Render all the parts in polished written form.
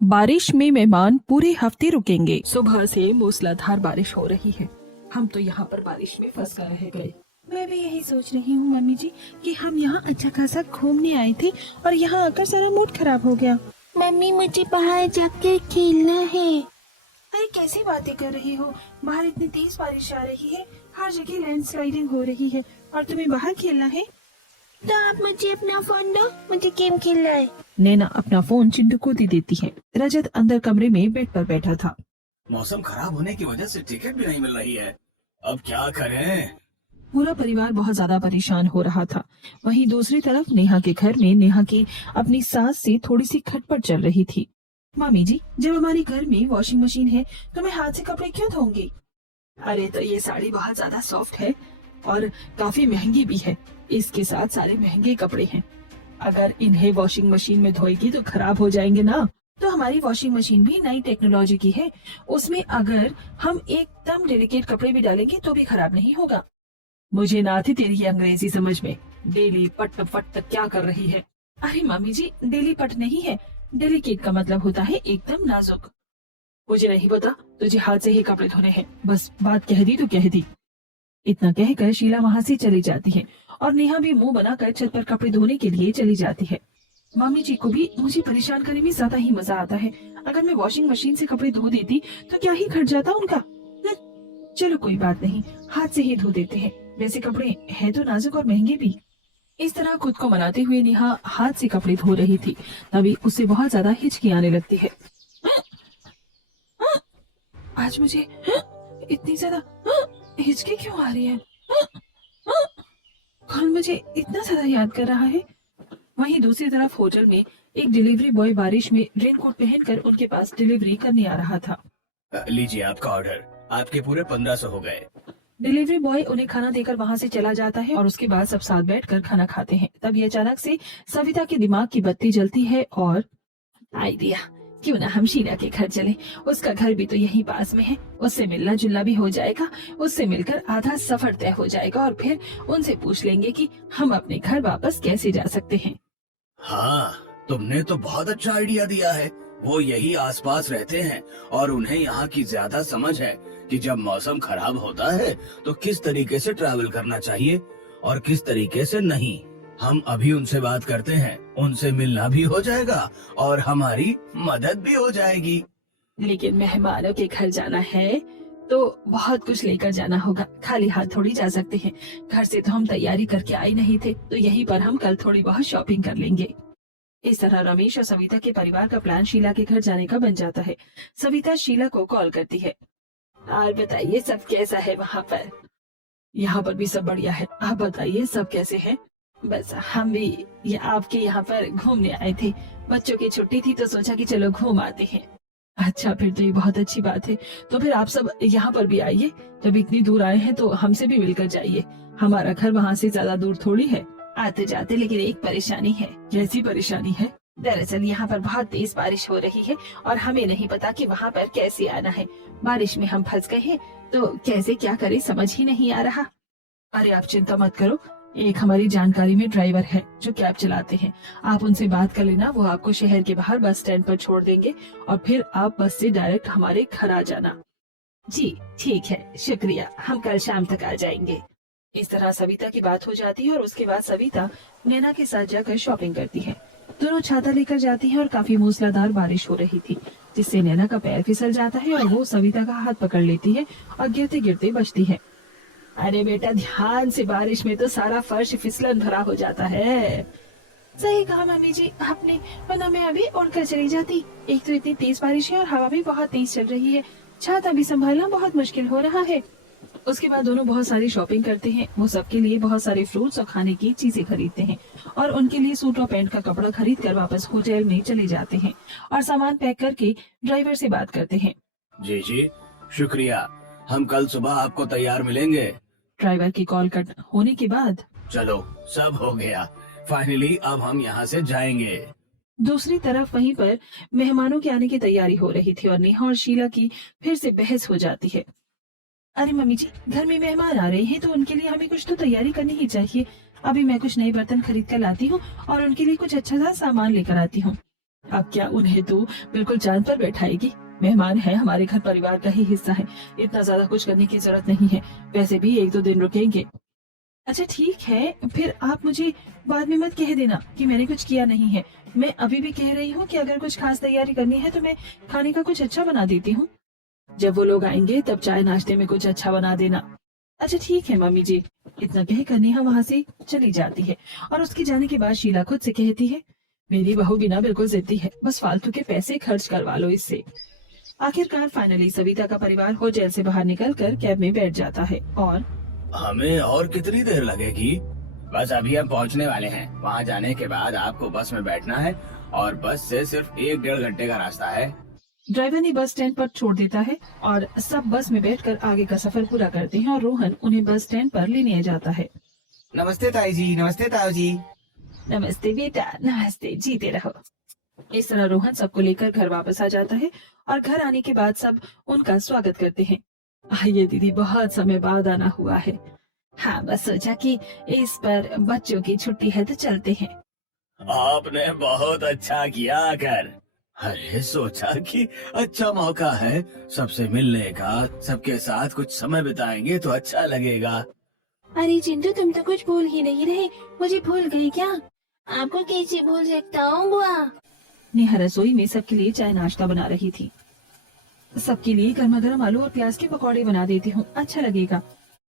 बारिश में मेहमान पूरे हफ्ते रुकेंगे। सुबह से मूसलाधार बारिश हो रही है। हम तो यहाँ पर बारिश में फंस कर रह गए। मैं भी यही सोच रही हूँ मम्मी जी कि हम यहाँ अच्छा खासा घूमने आए थे और यहाँ आकर सारा मूड खराब हो गया। मम्मी मुझे बाहर जाकर खेलना है। अरे कैसी बातें कर रही हो, बाहर इतनी तेज बारिश आ रही है, हर जगह लैंडस्लाइडिंग हो रही है और तुम्हें बाहर खेलना है। तो आप मुझे अपना फोन दो, मुझे गेम खेलना है। नैना अपना फोन चिंटू को दे देती है। रजत अंदर कमरे में बेड पर बैठा था। मौसम खराब होने की वजह से टिकट भी नहीं मिल रही है। अब क्या करें? पूरा परिवार बहुत ज्यादा परेशान हो रहा था। वहीं दूसरी तरफ नेहा के घर में नेहा की अपनी सास से थोड़ी सी खटपट चल रही थी। मम्मी जी, जब हमारे घर में वॉशिंग मशीन है तो मैं हाथ से कपड़े क्यों धोऊंगी? अरे तो ये साड़ी बहुत ज्यादा सॉफ्ट है और काफी महंगी भी है। इसके साथ सारे महंगे कपड़े हैं। अगर इन्हें वॉशिंग मशीन में धोएगी तो खराब हो जाएंगे ना। तो हमारी वॉशिंग मशीन भी नई टेक्नोलॉजी की है, उसमें अगर हम एकदम डेलिकेट कपड़े भी डालेंगे तो भी खराब नहीं होगा। मुझे ना आती तेरी ये अंग्रेजी समझ में। डेली पट पट क्या कर रही है? अरे मम्मी जी, डेली पट नहीं है, डेलिकेट का मतलब होता है एकदम नाजुक। मुझे नहीं पता, तुझे हाथ से ही कपड़े धोने हैं। बस बात कह दी तो कह दी। इतना कहकर शीला वहाँ से चली जाती है और नेहा भी मुंह बनाकर छत पर कपड़े धोने के लिए चली जाती है। मम्मी जी को भी मुझे परेशान करने में ज्यादा ही मजा आता है। अगर मैं वॉशिंग मशीन से कपड़े धो देती तो क्या ही खट जाता उनका। चलो कोई बात नहीं, हाथ से ही धो देते हैं। वैसे कपड़े हैं तो नाजुक और महंगे भी। इस तरह खुद को मनाते हुए नेहा हाथ से कपड़े धो रही थी। तभी उसे बहुत ज्यादा हिचकी आने लगती है। आज मुझे इतनी ज्यादा हिचकी क्यों आ रही है? कौन मुझे इतना ज्यादा याद कर रहा है? वहीं दूसरी तरफ होटल में एक डिलीवरी बॉय बारिश में रेनकोट पहनकर उनके पास डिलीवरी करने आ रहा था। लीजिए आपका ऑर्डर, आपके पूरे 1500 हो गए। डिलीवरी बॉय उन्हें खाना देकर वहाँ से चला जाता है और उसके बाद सब साथ बैठकर खाना खाते हैं। तभी अचानक से सविता के दिमाग की बत्ती जलती है और आइडिया, क्यों ना हम शीला के घर चले, उसका घर भी तो यहीं पास में है, उससे मिलना जुलना भी हो जाएगा, उससे मिलकर आधा सफर तय हो जाएगा और फिर उनसे पूछ लेंगे कि हम अपने घर वापस कैसे जा सकते हैं। हाँ, तुमने तो बहुत अच्छा आइडिया दिया है। वो यही आसपास रहते हैं और उन्हें यहाँ की ज्यादा समझ है कि जब मौसम खराब होता है तो किस तरीके से ट्रैवल करना चाहिए और किस तरीके से नहीं। हम अभी उनसे बात करते हैं, उनसे मिलना भी हो जाएगा और हमारी मदद भी हो जाएगी। लेकिन मेहमानों के घर जाना है तो बहुत कुछ लेकर जाना होगा, खाली हाथ थोड़ी जा सकते हैं। घर से तो हम तैयारी करके आए नहीं थे, तो यहीं पर हम कल थोड़ी बहुत शॉपिंग कर लेंगे। इस तरह रमेश और सविता के परिवार का प्लान शीला के घर जाने का बन जाता है। सविता शीला को कॉल करती है। और बताइए सब कैसा है वहाँ पर? यहाँ पर भी सब बढ़िया है, आप बताइए सब कैसे हैं? बस हम भी ये आपके यहाँ पर घूमने आए थे, बच्चों की छुट्टी थी तो सोचा कि चलो घूम आते हैं। अच्छा, फिर तो ये बहुत अच्छी बात है। तो फिर आप सब यहाँ पर भी आइए। जब इतनी दूर आए हैं तो हमसे भी मिलकर जाइए। हमारा घर वहाँ से ज्यादा दूर थोड़ी है। आते जाते, लेकिन एक परेशानी है। कैसी परेशानी है? दरअसल यहाँ पर बहुत तेज बारिश हो रही है और हमें नहीं पता कि वहाँ पर कैसे आना है। बारिश में हम फंस गए हैं तो कैसे क्या करें समझ ही नहीं आ रहा। अरे आप चिंता मत करो, एक हमारी जानकारी में ड्राइवर है जो कैब चलाते हैं। आप उनसे बात कर लेना, वो आपको शहर के बाहर बस स्टैंड पर छोड़ देंगे और फिर आप बस से डायरेक्ट हमारे घर आ जाना। जी ठीक है, शुक्रिया, हम कल शाम तक आ जाएंगे। इस तरह सविता की बात हो जाती है और उसके बाद सविता नैना के साथ जाकर शॉपिंग करती है। दोनों छाता लेकर जाती हैं और काफी मूसलाधार बारिश हो रही थी, जिससे नैना का पैर फिसल जाता है और वो सविता का हाथ पकड़ लेती है और गिरते गिरते बचती है। अरे बेटा ध्यान से, बारिश में तो सारा फर्श फिसलन भरा हो जाता है। सही कहा मम्मी जी आपने, वरना मैं अभी उड़कर चली जाती। एक तो इतनी तेज बारिश है और हवा भी बहुत तेज चल रही है, छाता भी संभालना बहुत मुश्किल हो रहा है। उसके बाद दोनों बहुत सारी शॉपिंग करते हैं। वो सबके लिए बहुत सारे फ्रूट्स और खाने की चीजें खरीदते हैं और उनके लिए सूट और पैंट का कपड़ा खरीद कर वापस होटल में चले जाते हैं और सामान पैक करके ड्राइवर से बात करते हैं। जी जी, शुक्रिया, हम कल सुबह आपको तैयार मिलेंगे। ड्राइवर की कॉल कट होने के बाद चलो सब हो गया, फाइनली अब हम यहाँ से जाएंगे। दूसरी तरफ वहीं पर मेहमानों के आने की तैयारी हो रही थी और नेहा और शीला की फिर से बहस हो जाती है। अरे मम्मी जी, घर में मेहमान आ रहे हैं तो उनके लिए हमें कुछ तो तैयारी करनी ही चाहिए। अभी मैं कुछ नए बर्तन खरीद कर लाती हूँ और उनके लिए कुछ अच्छा सा सामान लेकर आती हूँ। अब क्या उन्हें तो बिल्कुल जान पर बैठाएगी। मेहमान है, हमारे घर परिवार का ही हिस्सा है, इतना ज्यादा कुछ करने की जरूरत नहीं है। वैसे भी 1-2 दिन रुकेंगे। अच्छा ठीक है, फिर आप मुझे बाद में मत कह देना कि मैंने कुछ किया नहीं है। मैं अभी भी कह रही हूँ कि अगर कुछ खास तैयारी करनी है तो मैं खाने का कुछ अच्छा बना देती हूँ। जब वो लोग आएंगे तब चाय नाश्ते में कुछ अच्छा बना देना। अच्छा ठीक है मम्मी जी। इतना कहकर नेहा वहाँ से चली जाती है और उसके जाने के बाद शीला खुद से कहती है, मेरी बहू बिना बिल्कुल जिद्दी है, बस फालतू के पैसे खर्च करवा लो इससे। आखिरकार फाइनली सविता का परिवार होटल से बाहर निकलकर कैब में बैठ जाता है और हमें और कितनी देर लगेगी? बस अभी हम पहुंचने वाले हैं। वहां जाने के बाद आपको बस में बैठना है और बस से सिर्फ 1-1.5 घंटे का रास्ता है। ड्राइवर ने बस स्टैंड पर छोड़ देता है और सब बस में बैठकर आगे का सफर पूरा करते हैं और रोहन उन्हें बस स्टैंड पर लेने जाता है। नमस्ते ताई जी, नमस्ते ताऊ जी। नमस्ते बेटा, नमस्ते, जीते रहो। इस तरह रोहन सबको लेकर घर वापस आ जाता है और घर आने के बाद सब उनका स्वागत करते हैं। आइए दीदी, बहुत समय बाद आना हुआ है। हाँ, बस सोचा कि इस पर बच्चों की छुट्टी है तो चलते हैं। आपने बहुत अच्छा किया आकर। अरे सोचा कि अच्छा मौका है सबसे मिलने का, सबके साथ कुछ समय बिताएंगे तो अच्छा लगेगा। अरे चिंटू, तुम तो कुछ भूल ही नहीं रहे, मुझे भूल गई क्या? आपको कैसे भूल सकता हूँ बुआ? नेहा रसोई में सबके लिए चाय नाश्ता बना रही थी। सबके लिए गर्मा गर्म आलू और प्याज के पकौड़े बना देती हूँ, अच्छा लगेगा।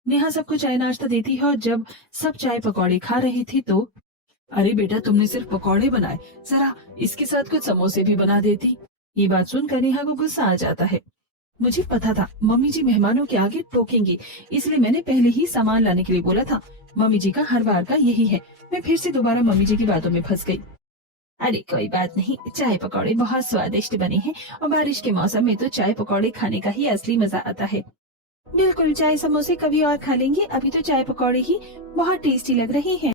नेहा सबको चाय नाश्ता देती है और जब सब चाय पकौड़े खा रही थी तो अरे बेटा, तुमने सिर्फ पकौड़े बनाए, जरा इसके साथ कुछ समोसे भी बना देती। ये बात सुनकर नेहा को गुस्सा आ जाता है। मुझे पता था मम्मी जी मेहमानों के आगे टोकेंगी, इसलिए मैंने पहले ही सामान लाने के लिए बोला था। मम्मी जी का हर बार का यही है। मैं फिर से दोबारा मम्मी जी की बातों में फंस गई। अरे कोई बात नहीं, चाय पकौड़े बहुत स्वादिष्ट बने हैं और बारिश के मौसम में तो चाय पकौड़े खाने का ही असली मजा आता है। बिल्कुल, चाय समोसे कभी और खा लेंगे, अभी तो चाय पकौड़े ही बहुत टेस्टी लग रही है।